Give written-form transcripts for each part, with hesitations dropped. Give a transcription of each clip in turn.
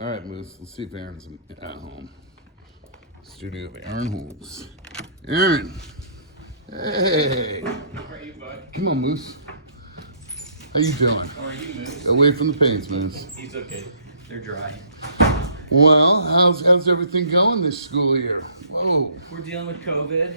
All right, Moose. Let's see if Aaron's at home. Studio of Aaron Holz. Aaron. Hey. How are you, bud? Come on, Moose. How you doing? How are you, Moose? Away from the paints, Moose. He's okay. They're dry. Well, how's everything going this school year? Whoa. We're dealing with COVID,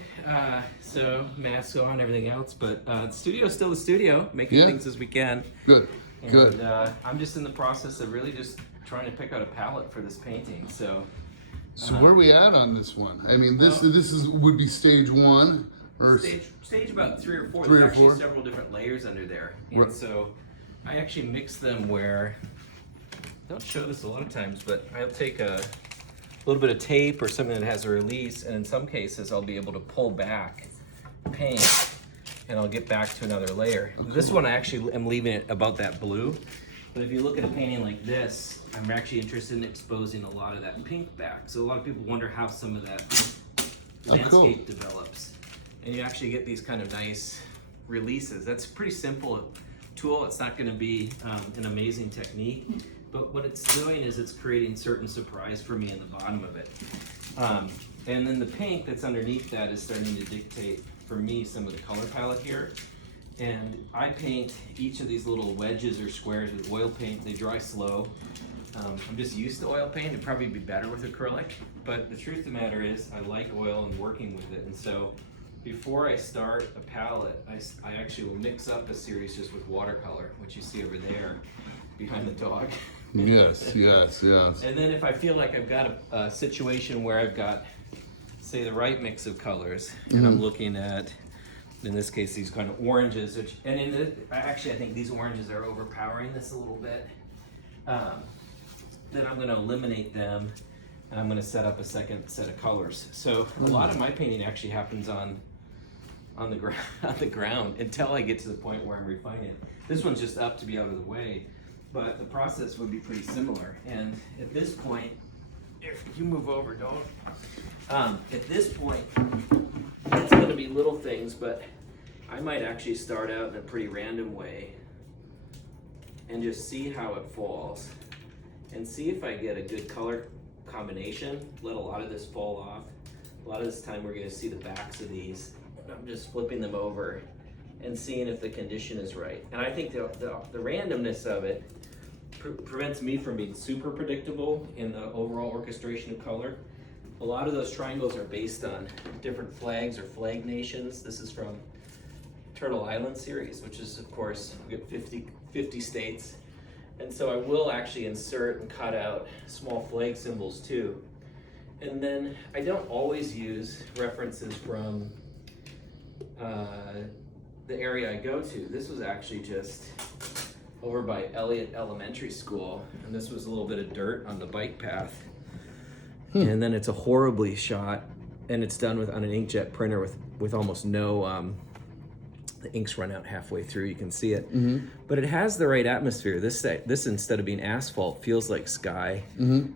so masks on, everything else, but the studio's still the studio, making things as we can. Good. And, Good. I'm just in the process of really just trying to pick out a palette for this painting. So where are we at on this one? I mean, this would be stage one or stage about 3 or 4. Three There's or actually four? several different layers under there, and so I actually mix them where. I don't show this a lot of times, but I'll take a little bit of tape or something that has a release, and in some cases I'll be able to pull back paint and I'll get back to another layer. Oh, cool. This one I actually am leaving it about that blue, but if you look at a painting like this, I'm actually interested in exposing a lot of that pink back. So a lot of people wonder how some of that landscape develops, and you actually get these kind of nice releases. That's a pretty simple tool. It's not going to be an amazing technique, but what it's doing is it's creating certain surprise for me in the bottom of it. And then the pink that's underneath that is starting to dictate for me some of the color palette here. And I paint each of these little wedges or squares with oil paint. They dry slow. I'm just used to oil paint. It'd probably be better with acrylic, but the truth of the matter is I like oil and working with it. And so before I start a palette, I actually will mix up a series just with watercolor, which you see over there behind the dog. Yes, yes, yes. And then if I feel like I've got a situation where I've got, say, the right mix of colors, and I'm looking at, in this case, these kind of oranges, which, and actually I think these oranges are overpowering this a little bit, then I'm going to eliminate them, and I'm going to set up a second set of colors. So a lot of my painting actually happens on the ground until I get to the point where I'm refining it. This one's just up to be out of the way, but the process would be pretty similar. And at this point, if you move over, dog, at this point, it's going to be little things, but I might actually start out in a pretty random way and just see how it falls and see if I get a good color combination. Let a lot of this fall off. A lot of this time we're going to see the backs of these. I'm just flipping them over and seeing if the condition is right. And I think the randomness of it prevents me from being super predictable in the overall orchestration of color. A lot of those triangles are based on different flags or flag nations. This is from Turtle Island series, which is, of course, we get 50 states. And so I will actually insert and cut out small flag symbols too. And then I don't always use references from the area I go to. This was actually just over by Elliott Elementary School, and this was a little bit of dirt on the bike path. And then it's a horribly shot, and it's done on an inkjet printer with almost no, the ink's run out halfway through, you can see it. But it has the right atmosphere. This instead of being asphalt, feels like sky.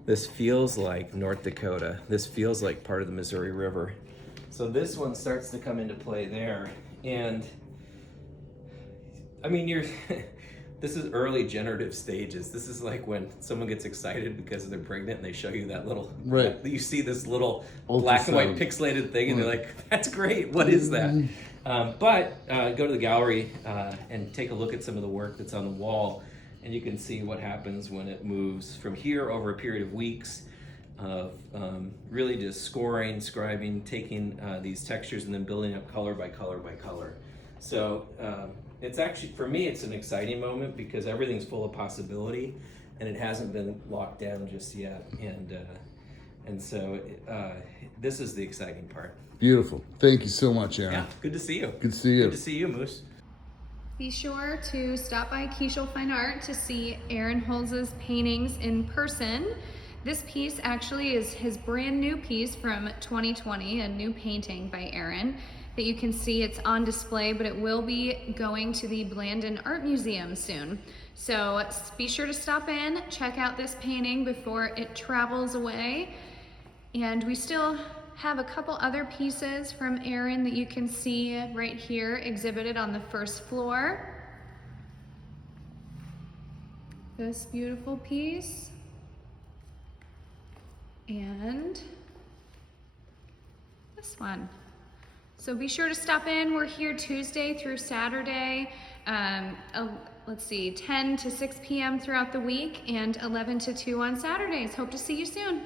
This feels like North Dakota. This feels like part of the Missouri River. So this one starts to come into play there. And I mean, this is early generative stages. This is like when someone gets excited because they're pregnant and they show you that little, you see this little black and white pixelated thing and they're like, that's great, what is that? But go to the gallery and take a look at some of the work that's on the wall, and you can see what happens when it moves from here over a period of weeks of really just scoring, scribing, taking these textures and then building up color by color by color. So it's actually, for me, it's an exciting moment because everything's full of possibility and it hasn't been locked down just yet. And so this is the exciting part. Beautiful. Thank you so much, Aaron. Yeah, good to see you. Good to see you. Good to see you, Moose. Be sure to stop by Kiechel Fine Art to see Aaron Holz's paintings in person. This piece actually is his brand new piece from 2020, a new painting by Aaron that you can see. It's on display, but it will be going to the Blandon Art Museum soon. So be sure to stop in, check out this painting before it travels away. And we still have a couple other pieces from Aaron that you can see right here exhibited on the first floor. This beautiful piece. and this one. So be sure to stop in. We're here Tuesday through Saturday, let's see, 10 to 6 p.m. throughout the week and 11 to 2 on Saturdays. Hope to see you soon.